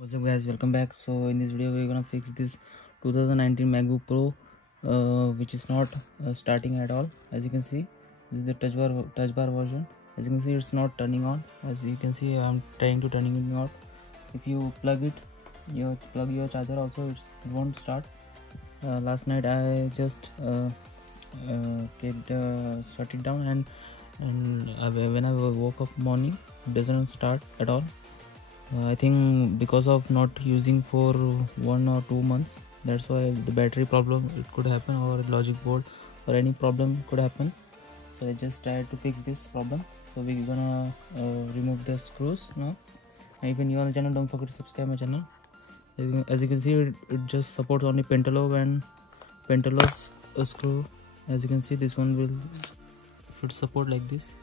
What's up guys, welcome back. So in this video we're gonna fix this 2019 MacBook Pro which is not starting at all. As you can see, this is the touch bar version. As you can see, it's not turning on. As you can see, I'm trying to turning it on. If you plug your charger also, it won't start. Last night I just shut it down, and when I woke up morning, it doesn't start at all. I think because of not using for 1 or 2 months, that's why the battery problem it could happen, or logic board or any problem could happen. So I just tried to fix this problem. So we're gonna remove the screws now. And if you're new on the channel, don't forget to subscribe my channel. As you can see, it just supports only pentalobe and pentalobe's screw. As you can see, this one should support like this.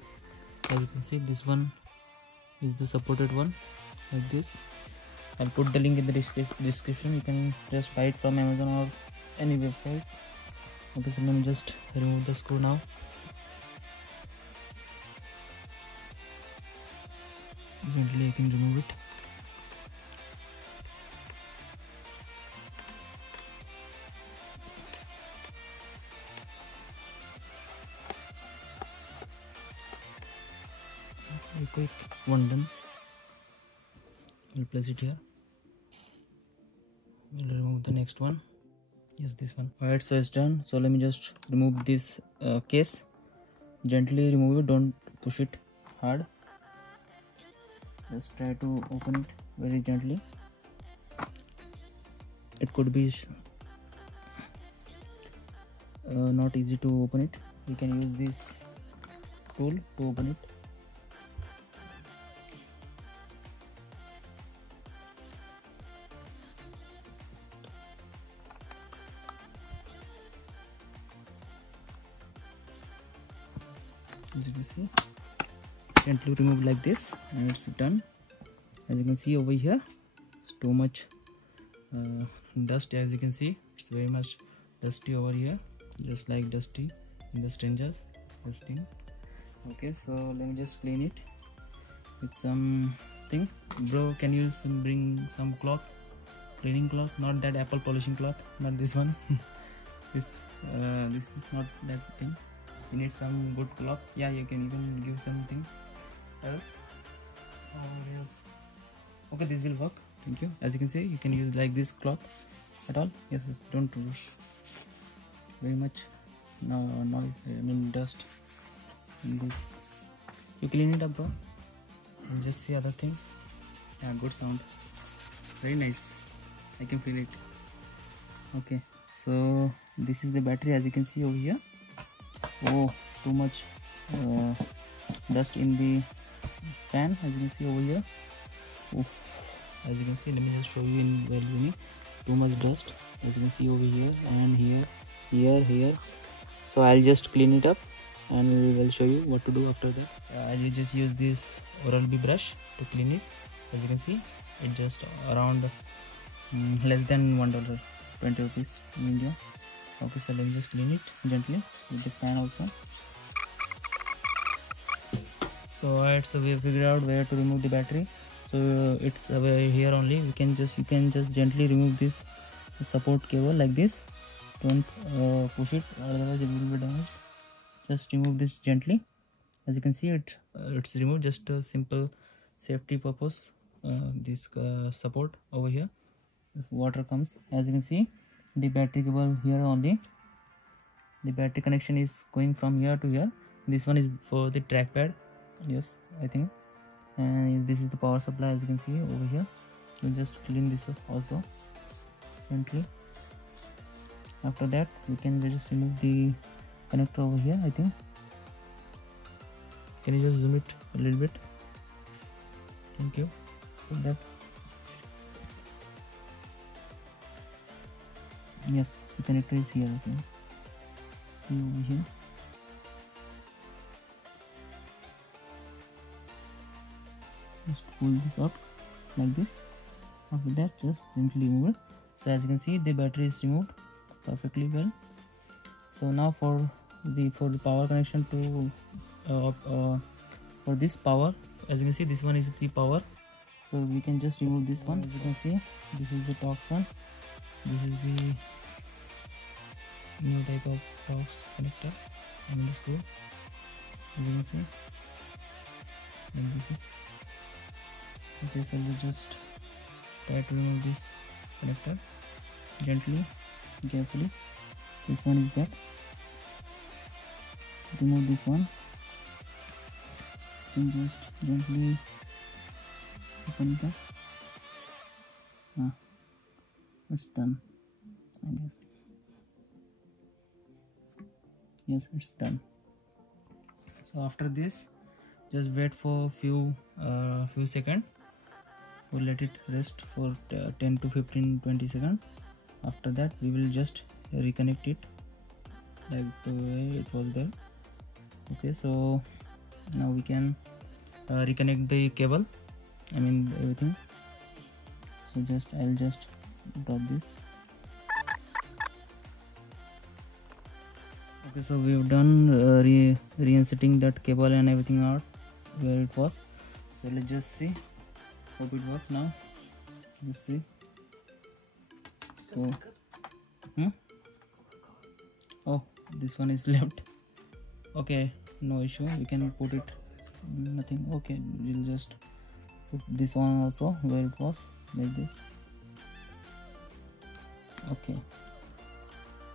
As you can see, this one is the supported one, like this. I'll put the link in the description. You can just buy it from Amazon or any website. Okay, so let me just remove the screw now. Gently I can remove it. Very quick, one done. We'll place it here. We'll remove the next one. Yes, this one. Alright, so it's done. So let me just remove this case. Gently remove it, don't push it hard. Just try to open it very gently. It could be not easy to open it. You can use this tool to open it. As you can see, gently remove like this, and it's done. As you can see over here, it's too much dust. As you can see, it's very much dusty over here, just like dusty in the strangers dusting. Okay, so let me just clean it with something. Bro, can you bring some cloth, cleaning cloth, not that apple polishing cloth, not this one. this is not that thing. You need some good cloth. Yeah, you can even give something else. Okay, this will work. Thank you. As you can see, you can use like this cloth at all. Yes, don't rush. Very much noise. I mean dust in this. You clean it up, bro. And just see other things. Yeah, good sound. Very nice. I can feel it. Okay, so this is the battery. As you can see over here. Oh, too much dust in the fan. As you can see over here. Oh, as you can see, let me just show you in very unique. Too much dust, as you can see over here and here. So I'll just clean it up and we'll show you what to do after that. I'll just use this Oral-B brush to clean it. As you can see, it's just around less than $1, 20 rupees in India. Okay, so let me just clean it gently with the fan also. So alright, so we have figured out where to remove the battery. So it's over here only. You can just gently remove this support cable like this. Don't push it, otherwise it will be damaged. Just remove this gently. As you can see, it's removed. Just a simple safety purpose. This support over here. If water comes, as you can see, the battery cable here only. The battery connection is going from here to here. This one is for the trackpad. Yes, I think. And this is the power supply. As you can see over here. You just clean this also gently. After that, we can just remove the connector over here. I think. Can you just zoom it a little bit? Thank you. Like that. Yes, the connector is here. Okay. See over here. Just pull this up like this. After that, just gently remove it. So as you can see, the battery is removed perfectly well. So now for the power connection to for this power, as you can see, this one is the power. So we can just remove this one. As you can see, this is the Tox one. This is the new type of Tox connector on the screw. As you can see, like this. Okay, so we just try to remove this connector gently, carefully. This one is that. Remove this one. You can just gently open it up. It's done, I guess. Yes, it's done. So after this, just wait for few seconds. We'll let it rest for 10 to 15-20 seconds. After that, we will just reconnect it like the way it was there. Okay, so now we can reconnect the cable, I mean everything. So I'll just drop this. Okay, so we've done reinserting that cable and everything out where it was. So let's just see. Hope it works now. Let's see. So, oh, this one is left. Okay, no issue. We can put it. Nothing. Okay, we'll just put this one also where it was, like this. Okay,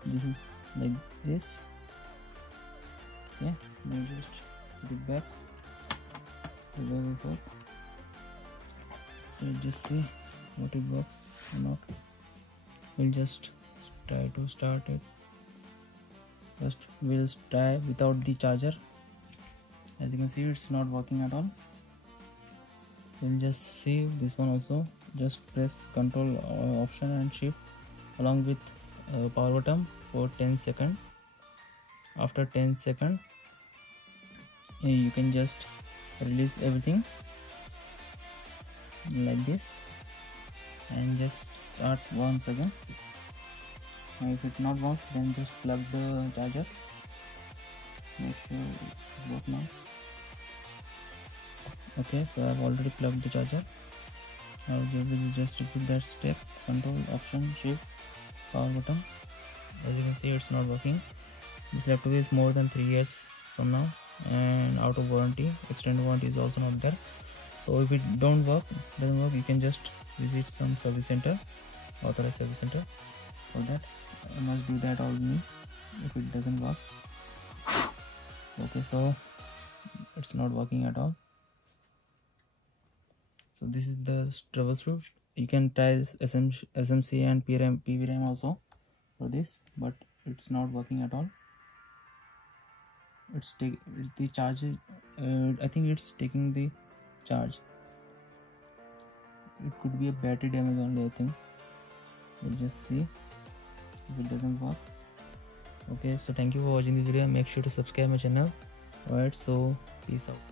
this is like this. Okay, now just put it back to where it was. Let's just see what it works or not. We'll just try to start it. First we'll try without the charger. As you can see, it's not working at all. We'll just see this one also. Just press Control Option and Shift along with power button for 10 seconds. After 10 seconds, you can just release everything like this and just start once again. And if it not works, then just plug the charger. Make sure it should work now. Okay, so I've already plugged the charger. Now we will just repeat that step. Control Option Shift power button. As you can see, it's not working. This laptop is more than 3 years from now and out of warranty. Extended warranty is also not there. So if it doesn't work, you can just visit some service center, authorized service center. For that, I must do that all me if it doesn't work. Okay, so it's not working at all. So this is the troubleshoot. You can try SMC and PVRAM also for this, but it's not working at all. It's the charge. I think it's taking the charge. It could be a battery damage only, I think. We'll just see if it doesn't work. Okay, so thank you for watching this video. Make sure to subscribe my channel. Alright, so peace out.